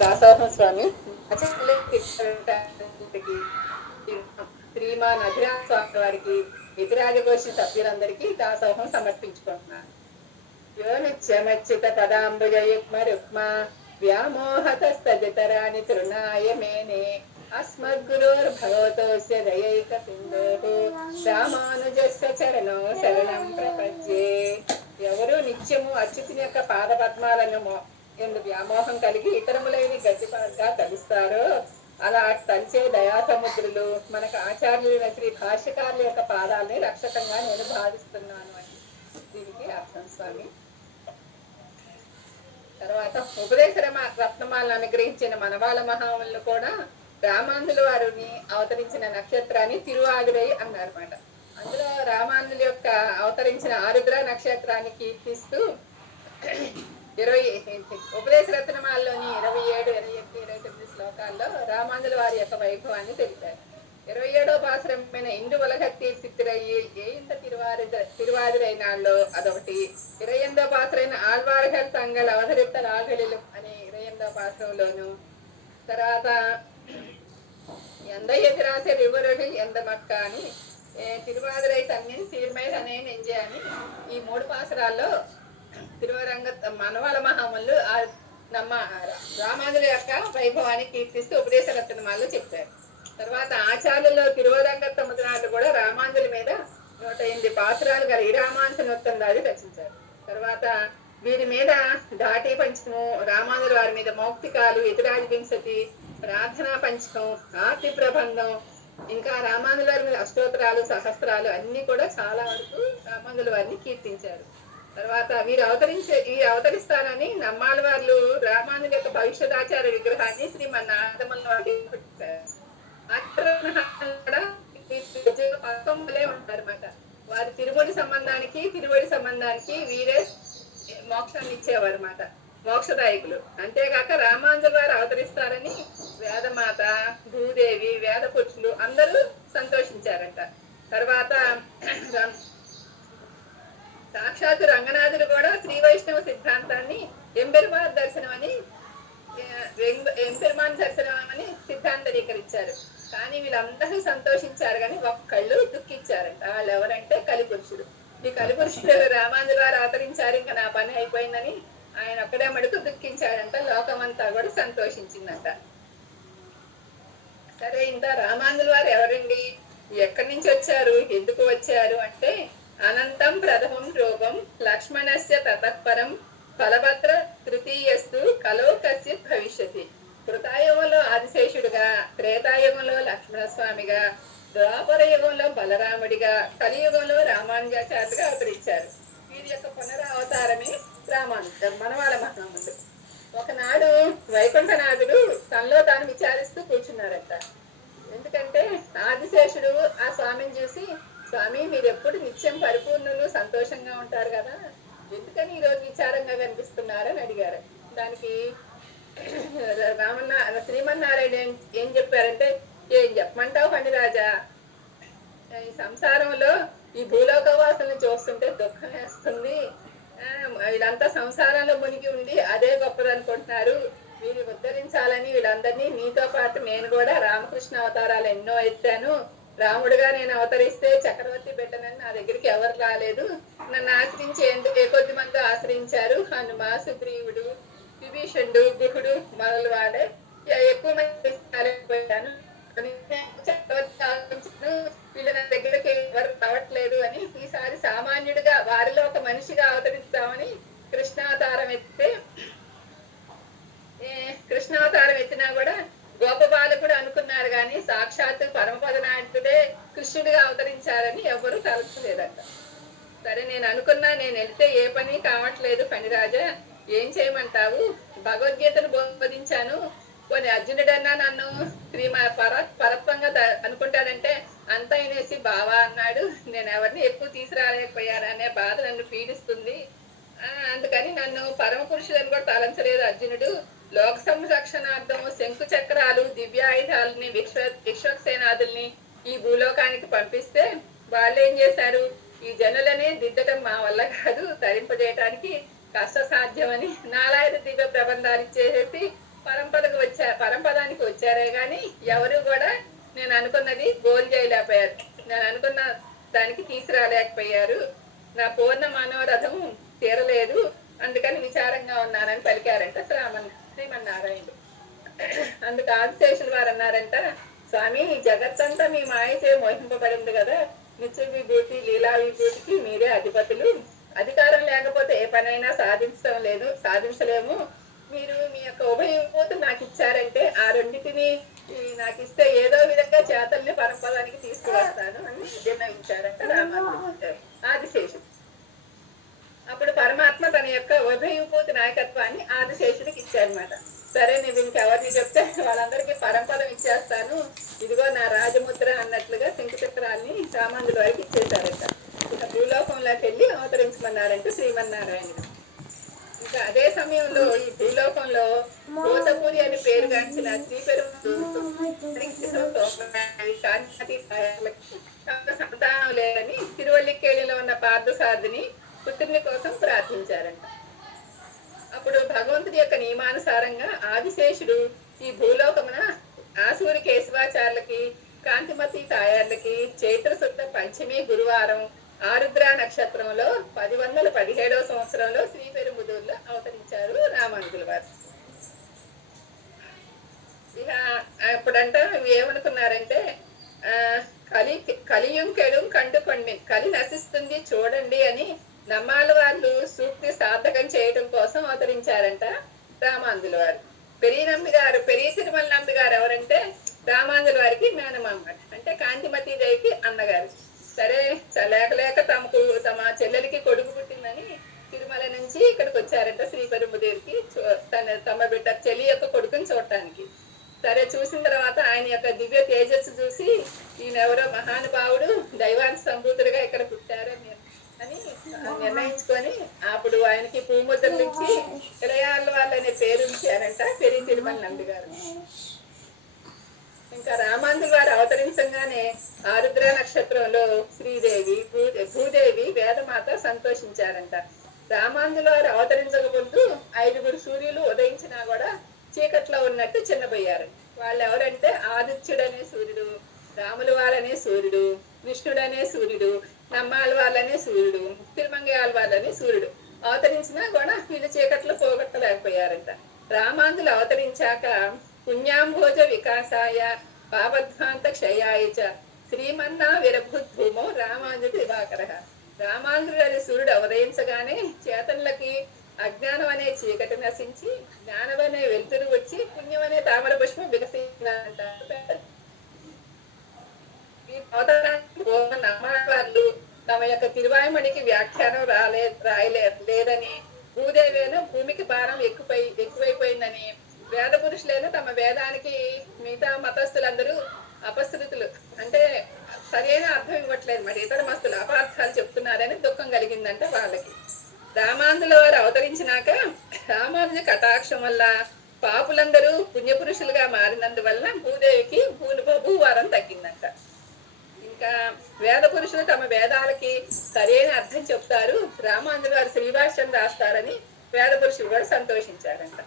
దాసోహం స్వామి శ్రీమాన్ అభిరామ్ స్వామి వారికి ఇతిరాజగోష్ఠి సభ్యులందరికీ దాసోహం సమర్పించుకుంటున్నాను. యోనిత్యమచ్యుత పదాంబుజయుగ్మ రుక్మా వ్యామోహతస్తదితరాణి తృణాయ మేనే అస్మద్గురోర్భగవతోస్య దయైక సింధోః రామానుజస్య చరణో శరణం ప్రపద్యే. ఎవరు నిత్యము అచ్యుతుని యొక్క పాద పద్మాలను ఎందు వ్యామోహం కలిగి ఇతరములైన గతిగా తలుస్తారు అలా తలిచే దయాసముద్రులు మనకు ఆచార్యులైన శ్రీ భాష్యకారుల యొక్క పాదాలని రక్షకంగా నేను భావిస్తున్నాను అని దీనికి అర్థం స్వామి. తర్వాత ఉపదేశ రత్నమాలను అనుగ్రహించిన మనవాళ మహాములు కూడా రామాంధుల వారిని అవతరించిన నక్షత్రాన్ని తిరువాదిరై అన్నారన్నమాట. అందులో రామాంధుల యొక్క అవతరించిన ఆరుద్ర నక్షత్రాన్ని కీర్తిస్తూ ఇరవై ఉపదేశ ఇరవై ఏడు ఇరవై ఎనిమిది ఇరవై తొమ్మిది శ్లోకాల్లో రామాంధుల వారి యొక్క వైభవాన్ని తెలిపారు. ఇరవై ఏడో పాశ్రమైన ఇందు వలగత్తి సిత్తిరయ్యి ఏ ఇంత తిరువారి తిరువాదిరైనాళ్ళో అదొకటి. ఇరవై ఎనిమిదో పాత్రైన ఆళ్వార్గల్ సంఘల అవధరిత రాగలిలు అనే ఇరవై ఎనిమిదో పాత్రంలోను తర్వాత ఎంద ఎదురాసే రివరుడు ఎంత మక్క అని తిరువాదిరై తన్ని తీర్మైన అనే నెంజే అని ఈ మూడు పాసరాల్లో తిరువరంగ మనవల మహాములు ఆ నమ్మ రామానుల యొక్క వైభవాన్ని కీర్తిస్తూ ఉపదేశ రత్నమాలు చెప్పారు. తర్వాత ఆచార్యులు తిరువరంగ సముద్రాలు కూడా రామాంజుల మీద నూట ఎనిమిది పాత్రాలు గల ఈ రామాంశ నృత్తందాది రచించారు. తర్వాత వీరి మీద దాటి పంచకము రామానుల వారి మీద మౌక్తికాలు ఎదురాజ వింశతి ప్రార్థనా పంచకం ఆర్తి ప్రబంధం ఇంకా రామానుల వారి మీద అష్టోత్తరాలు సహస్రాలు అన్ని కూడా చాలా వరకు రామానుల వారిని కీర్తించారు. తర్వాత వీరు అవతరించే ఈ అవతరిస్తారని నమ్మాళ్ళ వాళ్ళు రామానుల యొక్క భవిష్యదాచార్య విగ్రహాన్ని శ్రీమన్నాథమల్ల వారి పెట్టారు. కూడా ఉంటారన్నమాట వారి తిరుమడి సంబంధానికి తిరువడి సంబంధానికి వీరే మోక్షాన్ని ఇచ్చేవారు అన్నమాట మోక్షదాయకులు. అంతేగాక రామాంజుల వారు అవతరిస్తారని వేదమాత భూదేవి వేద పురుషులు అందరూ సంతోషించారంట తర్వాత రం- సాక్షాత్ రంగనాథుడు కూడా శ్రీ వైష్ణవ సిద్ధాంతాన్ని ఎంబెరుమాన్ దర్శనం అని ఎంపెరుమాన్ దర్శనం అని సిద్ధాంతరీకరించారు కానీ వీళ్ళందరూ సంతోషించారు కానీ ఒక్కళ్ళు దుఃఖించారంట వాళ్ళు ఎవరంటే కలిపురుషుడు ఈ కలిపురుషుడు రామాంజుల వారు అవతరించారు ఇంకా నా పని అయిపోయిందని ఆయన ఒక్కడే మడుకు దుఃఖించాడంట. లోకమంతా కూడా సంతోషించిందంట. సరే ఇంత రామాంజుల వారు ఎవరండి? ఎక్కడి నుంచి వచ్చారు? ఎందుకు వచ్చారు? అంటే అనంతం ప్రథమం రూపం లక్ష్మణస్య తతఃపరం ఫలభద్ర తృతీయస్తు కలో కశ్చిత్ భవిష్యతి. కృతాయుగంలో ఆదిశేషుడుగా త్రేతాయుగంలో లక్ష్మణస్వామిగా ద్వాపర యుగంలో బలరాముడిగా కలియుగంలో రామానుజాచార్యగా అవతరించారు. వీరి యొక్క పునరావతారమే రామానుజ మనవాళ మహాముడు. ఒకనాడు వైకుంఠనాథుడు తనలో తాను విచారిస్తూ కూర్చున్నారట. ఎందుకంటే ఆదిశేషుడు ఆ స్వామిని చూసి స్వామి మీరు ఎప్పుడు నిత్యం పరిపూర్ణులు సంతోషంగా ఉంటారు కదా? ఎందుకని ఈ రోజు విచారంగా కనిపిస్తున్నారు? అని అడిగారు. దానికి రామన్న శ్రీమన్నారాయణ ఏం చెప్పారంటే ఏం చెప్పమంటావు పండిరాజా ఈ సంసారంలో ఈ భూలోక వాసనలు చూస్తుంటే దుఃఖం వేస్తుంది. ఆ, వీళ్ళంతా సంసారంలో మునిగి ఉండి అదే గొప్పది అనుకుంటున్నారు వీరిని ఉద్ధరించాలని వీళ్ళందరినీ మీతో పాటు నేను కూడా రామకృష్ణ అవతారాలు ఎన్నో ఎత్తాను. రాముడుగా నేను అవతరిస్తే చక్రవర్తి బిడ్డనని నా దగ్గరికి ఎవరు రాలేదు. నన్ను ఆశ్రయించి ఎందుకు ఏ కొద్ది మంది ఆశ్రయించారు. హనుమ సుగ్రీవుడు విభీషణుడు గుహుడు మొదలు వాడే ఎక్కువ మంది పోయాను వీళ్ళ దగ్గరికి ఎవరు రావట్లేదు అని ఈసారి సామాన్యుడిగా వారిలో ఒక మనిషిగా అవతరిస్తామని కృష్ణావతారం ఎత్తితే కృష్ణావతారం ఎత్తినా కూడా గోపబాలకుడు అనుకున్నారు కానీ సాక్షాత్ పరమపద నాయకుడే కృష్ణుడిగా అవతరించారని ఎవరు తలచలేదట. సరే నేను అనుకున్నా నేను వెళ్తే ఏ పని కావట్లేదు పనిరాజా ఏం చేయమంటావు? భగవద్గీతను బోధించాను. కొన్ని అర్జునుడన్నా నన్ను శ్రీమ పర పరత్వంగా అనుకుంటాడంటే అంతా వినేసి బావా అన్నాడు. నేను ఎవరిని ఎక్కువ తీసుకురాలేకపోయాను అనే బాధ నన్ను పీడిస్తుంది. అందుకని నన్ను పరమ పురుషులను కూడా తలంచలేదు అర్జునుడు. లోక సంరక్షణార్థం శంకు చక్రాలు దివ్యాయుధాలని విశ్వ విశ్వక్సేనాదుల్ని ఈ భూలోకానికి పంపిస్తే వాళ్ళు ఏం చేశారు? ఈ జనులని దిద్దటం మా వల్ల కాదు. తరింపజేయటానికి కష్ట సాధ్యమని నాలాయుధ దివ్య ప్రబంధాలు ఇచ్చేసేసి పరంపదకు వచ్చా పరంపదానికి వచ్చారే గాని ఎవరు కూడా నేను అనుకున్నది గోల్ చేయలేకపోయారు. నేను అనుకున్న దానికి తీసుకురాలేకపోయారు. నా పూర్ణ మనోరథం తీరలేదు. అందుకని విచారంగా ఉన్నానని పలికారంట శ్రామన్ శ్రీమన్నారాయణుడు. అందుకు ఆదిశేషులు వారు అన్నారంట స్వామి జగత్తంతా మీ మాయచే మోహింపబడింది కదా. నిత్య విభూతి లీలా విభూతికి మీరే అధిపతులు. అధికారం లేకపోతే ఏ పనైనా సాధించడం లేదు సాధించలేము. మీరు మీ యొక్క ఉభయ విభూతులు నాకు ఇచ్చారంటే ఆ రెండింటిని నాకు ఇస్తే ఏదో విధంగా చేతల్ని పరంపదానికి తీసుకువస్తాను అని నిర్ణయించారంట రామానుజుడు ఆదిశేషుడు. అప్పుడు పరమాత్మ తన యొక్క ఉభయ విభూతి నాయకత్వాన్ని ఆదిశేషుడికి ఇచ్చారనమాట సరే నేను ఇంకెవరిని చెప్తే వాళ్ళందరికీ పరంపరం ఇచ్చేస్తాను. ఇదిగో నా రాజముద్ర అన్నట్లుగా శంకుచక్రాన్ని రామానుజుల వారికి ఇచ్చేశారంట. ఇక భూలోకంలోకి వెళ్ళి అవతరించమన్నారంటే శ్రీమన్నారాయణుడు. అదే సమయంలో ఈ భూలోకంలో భూతపూరి అని పేరుగాంచిన సంతానం లేదని తిరువల్లికేళిలో ఉన్న పార్థసారథిని పుత్రుని కోసం ప్రార్థించారంట. అప్పుడు భగవంతుడి యొక్క నియమానుసారంగా ఆదిశేషుడు ఈ భూలోకమున ఆసూరి కేశవాచార్యులకి కాంతిమతి తాయార్లకి చైత్ర శుద్ధ పంచమి గురువారం ఆరుద్ర నక్షత్రంలో పది వందల పదిహేడవ సంవత్సరంలో శ్రీపెరుముదూరులో అవతరించారు రామానుజుల వారు. ఇక అప్పుడంట ఏమనుకున్నారంటే ఆ, కలి కలియుం కెడు కలి నశిస్తుంది చూడండి అని నమ్మాల వాళ్ళు సూక్తి సార్థకం చేయడం కోసం అవతరించారంట రామాంజుల వారు. పెరియ నమ్మి గారు పెరియ తిరుమల నమ్మి గారు ఎవరంటే రామాంజుల వారికి మేనమామ అంటే కాంతిమతీదేవికి అన్నగారు. సరే చ- లేక లేక తమకు తమ చెల్లెలికి కొడుకు పుట్టిందని తిరుమల నుంచి ఇక్కడికి వచ్చారంట శ్రీపరుముదేవికి. చూ- తన తమ బిడ్డ చెల్లి యొక్క కొడుకుని చూడటానికి. సరే చూసిన తర్వాత ఆయన యొక్క దివ్య తేజస్సు చూసి ఈయన ఎవరో మహానుభావుడు దైవానికి సంభూతుడిగా ఇక్కడ పుట్టారని అని నిర్ణయించుకొని అప్పుడు ఆయనకి పూముద్రలు నుంచి ఇలయాళ్ళ వాళ్ళనే పేరు ఇచ్చారంట పెరి తిరుమల నంది గారు. ఇంకా రామాంజుల వారు అవతరించగానే ఆరుద్ర నక్షత్రంలో శ్రీదేవి భూ- భూదేవి వేదమాత సంతోషించారంట. రామాంజుల వారు అవతరించకముందు ఐదుగురు సూర్యులు ఉదయించినా కూడా చీకట్లో ఉన్నట్టు చిన్నపోయారు వాళ్ళు ఎవరంటే ఆదిత్యుడనే సూర్యుడు రాముల వాళ్ళనే సూర్యుడు విష్ణుడనే సూర్యుడు నమ్మాల వాళ్ళనే సూర్యుడు తిరుమంగయాల వాళ్ళనే సూర్యుడు. అవతరించినా కూడా వీళ్ళు చీకట్లో పోగొట్టలేకపోయారంట. రామాంధులు అవతరించాక పుణ్యాంభోజ వికాసాయ పాపధ్వాంత క్షయాయ చ శ్రీమన్నా విరభుద్భూమో రామాంజుడు దివాకర రామాంధ్రుడని సూర్యుడు అవదయించగానే చేతనులకి అజ్ఞానం అనే చీకటి నశించి జ్ఞానం అనే వెలుతురు వచ్చి పుణ్యం అనే తామర పుష్పం వికసించారంటారు ఈ తమ యొక్క తిరువాయుమణికి వ్యాఖ్యానం రాలే రాయలే లేదని భూదేవేను భూమికి భారం ఎక్కువై ఎక్కువైపోయిందని వేద పురుషులేను తమ వేదానికి మిగతా మతస్థులందరూ అపశృతులు. అంటే సరైన అర్థం ఇవ్వట్లేదు మరి ఇతర మస్తులు అపార్థాలు చెప్తున్నారని దుఃఖం కలిగిందంట వాళ్ళకి. రామాంధుల వారు అవతరించినాక రామానుజ కటాక్షం వల్ల పాపులందరూ పుణ్యపురుషులుగా మారినందువల్ల భూదేవికి భూని భూవారం తగ్గిందంట. ఇంకా వేద పురుషులు తమ వేదాలకి సరైన అర్థం చెప్తారు. రామాంజుల గారు శ్రీభాష్యం రాస్తారని వేద పురుషులు కూడా సంతోషించారంట.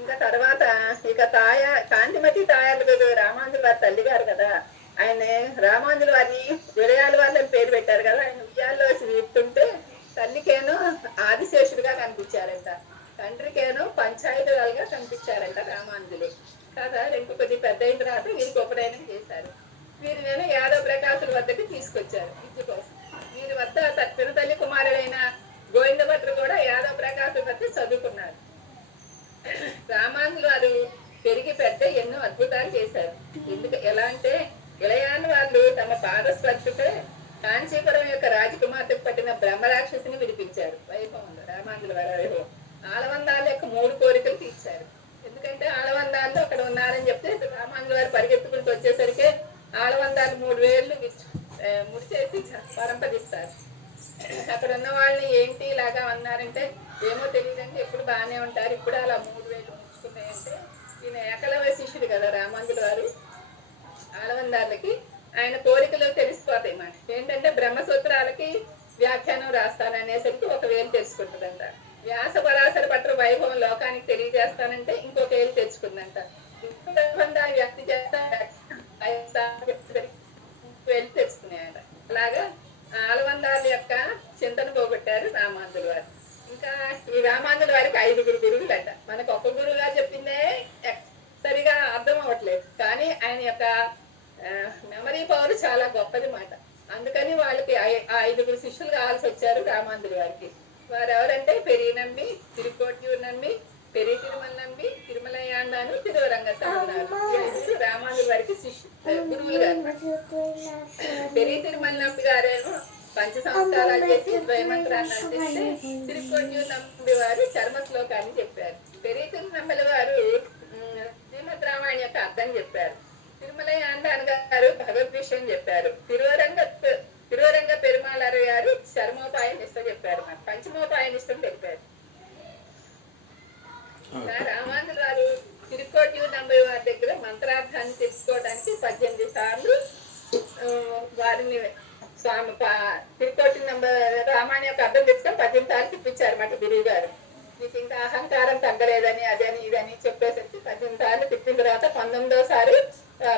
ఇంకా తర్వాత ఇక తాయ కాంతిమతి తాయారు రామాంజుల వారి తల్లి గారు కదా. ఆయన రామాంజుల వారిని విరయాల వాళ్ళని పేరు పెట్టారు కదా. ఆయన ఉయ్యాల్లో వీడుతుంటే తల్లికేనో ఆదిశేషుడిగా కనిపించారంట. తండ్రికేనో పంచాయతీరాలుగా కనిపించారంట రామాంజులు కదా రెండు కొద్ది పెద్ద అయిన తర్వాత వీరికి ఉపనయనం చేశారు. వీరు నేను యాదవ ప్రకాశుల వద్దకు తీసుకొచ్చారు విద్య కోసం. వీరి వద్ద తన తల్లి కుమారుడైన గోవిందభట్టు కూడా యాదవ ప్రకాశుల వద్ద చదువుకున్నారు రామాంజులు వారు పెరిగి పెద్ద ఎన్నో అద్భుతాలు చేశారు. ఎందుకు ఎలా అంటే ఇలయాని వాళ్ళు తమ పాదస్పర్శపై కాంచీపురం యొక్క రాజకుమార్తెకు పట్టిన బ్రహ్మరాక్షసిని విడిపించారు. వైభవంలో రామాంజుల వారి వైభవం ఆలవందాల యొక్క మూడు కోరికలు తీర్చారు. ఎందుకంటే ఆలవందాల్లో అక్కడ ఉన్నారని చెప్తే రామాంజుల వారు పరిగెత్తుకుంటూ వచ్చేసరికి ఆలవందాలు మూడు వేళ్ళు ముడిచేసి పరంపదిస్తారు. అక్కడ ఉన్న వాళ్ళని ఏంటి ఇలాగా అన్నారంటే ఏమో తెలియదంటే ఎప్పుడు బాగానే ఉంటారు ఇప్పుడు అలా మూడు వేలు ముచ్చుకున్నాయంటే ఈయన ఏకలవ్య శిష్యుడు కదా రామాంజుల వారు. ఆలవందార్లకి ఆయన కోరికలు తెలిసిపోతాయి మాట. ఏంటంటే బ్రహ్మసూత్రాలకి వ్యాఖ్యానం రాస్తాననేసరికి ఒక వేలు తెలుసుకుంటుందంట వ్యాస పరాశర పట్ల వైభవం లోకానికి తెలియజేస్తానంటే ఇంకొక ఏళ్ళు తెచ్చుకుందంట. వ్యక్తి చేస్తా వెళ్ళి తెచ్చుకున్నాయట. అలాగా ఆలవందాల యొక్క చింతన పోగొట్టారు రామాంధుల వారు. ఇంకా ఈ రామాంధుల వారికి ఐదుగురు గురువులట. మనకు ఒక గురువుగా చెప్పిందే సరిగా అర్థం అవ్వట్లేదు. కానీ ఆయన యొక్క మెమరీ పవర్ చాలా గొప్పది మాట. అందుకని వాళ్ళకి ఐదుగురు శిష్యులు కావాల్సి వచ్చారు రామాంధుల వారికి వారు ఎవరంటే పెరిగి నమ్మి తిరుకోట్యూరు నమ్మి పెరి తిరుమల నమ్మి తిరుమలయాండాను తిరువరంగ రామాంధుల వారికి శిష్యు గురువులు గారు. పెరి తిరుమల నమ్మి గారేమో పంచ సంస్కారాలు చేసి ద్వైమంత్రాన్ని అందిస్తే నమ్మి వారు చర్మ శ్లోకాన్ని చెప్పారు. పెరి తిరుమల వారు రామాయణ యొక్క అర్థం చెప్పారు. తిరుమల ఆండాన్ గారు భగవద్ విషయం చెప్పారు. తిరువరంగ తిరువరంగ పెరుమాళారు గారు చర్మోపాయ నిష్ట చెప్పారు మరి పంచమోపాయ నిష్టం చెప్పారు. రామానుజు గారు తిరుకోటి నంబై వారి దగ్గర మంత్రార్థాన్ని తెలుసుకోవడానికి పద్దెనిమిది సార్లు వారిని స్వామి తిరుకోటి నంబర్ రామాయణ యొక్క అర్థం తెచ్చుకొని పద్దెనిమిది సార్లు తిప్పించారు మాట గురువు గారు. నీకు ఇంకా అహంకారం తగ్గలేదని అదని ఇదని చెప్పేసరికి పద్దెనిమిది సార్లు తిప్పిన తర్వాత పంతొమ్మిదోసారి ఆ,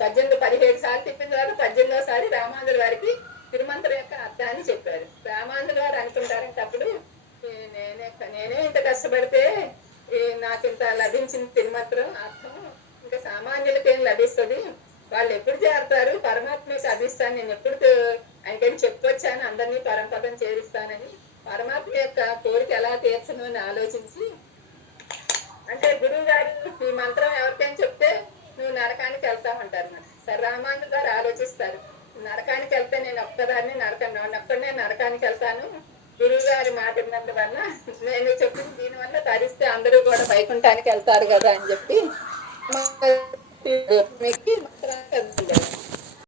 పద్దెనిమిది పదిహేడు సార్లు తిప్పిన తర్వాత పద్దెనిమిదోసారి రామానుజుల వారికి తిరుమంతుల యొక్క అర్థాన్ని చెప్పారు. రామానుజుల వారు అనుకుంటారంటే అప్పుడు నేనే నేనే ఇంత కష్టపడితే ఈ నాకు ఇంత లభించిన తిరుమంతరం అర్థం. ఇంకా సామాన్యులకి ఏం లభిస్తుంది? వాళ్ళు ఎప్పుడు చేరతారు? పరమాత్మకి అభిస్తాను నేను ఎప్పుడు తే- ఆయనకని చెప్పొచ్చాను అందరినీ పరంపదం చేరుస్తానని. పరమాత్మ యొక్క కోరిక ఎలా తీర్చను అని ఆలోచించి అంటే గురువు గారు ఈ మంత్రం ఎవరికైనా చెప్తే నువ్వు నరకానికి వెళ్తామంటారు మరి సరే రామాను గారు ఆలోచిస్తారు నరకానికి వెళ్తే నేను ఒక్కదాన్ని నరకను ఒక్కడనే నరకానికి వెళ్తాను గురువు గారి మాట వల్ల నేను చెప్పిన దీనివల్ల తరిస్తే అందరూ కూడా వైకుంఠానికి వెళ్తారు కదా అని చెప్పి మీకు